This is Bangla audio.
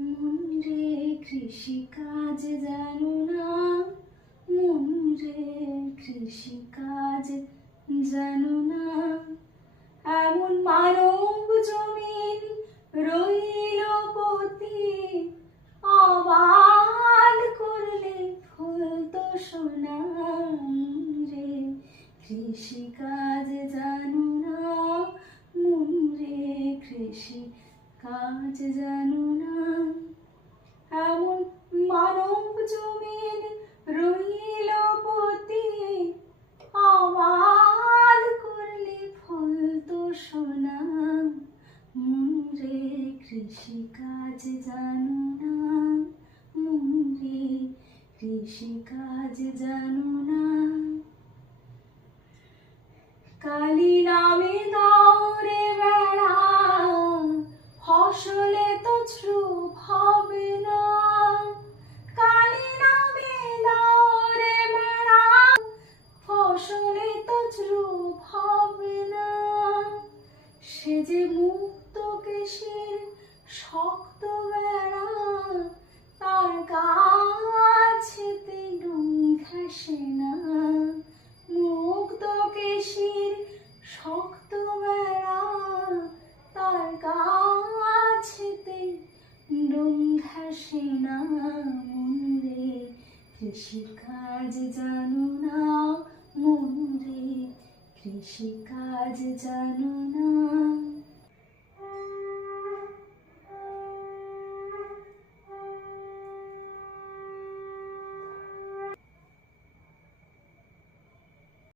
মন রে কৃষিকাজ জানো না, মন রে কৃষিকাজ জানো না। এমন মানব জমিন রইল পতি, আবাদ করলে ফলতো সোনা। রে কৃষিকাজ জানো না, মন রে কৃষিকাজ জানো না। এমন মানব জমিন রইল পতি, আবাদ করলে ফলতো সোনা। মন রে কৃষিকাজ জানো না, মন রে কৃষিকাজ জানো না। কালী নামে দাও রে বেড়া, ফসলে তো ধ্রুব হবে না। কালী নামে দাও রে বেড়া, ফসলে তো ধ্রুব হবে না। সে যে মুক্ত কেশের শক্ত বেড়া, তার গাছেতে ডুম ঘেঁষে না। মুক্ত কেশের শক্ত বেড়া, তার গাছেতে ডুম ঘেঁষে না। মন রে কৃষিকাজ জানো না, মন রে কৃষিকাজ জানো না।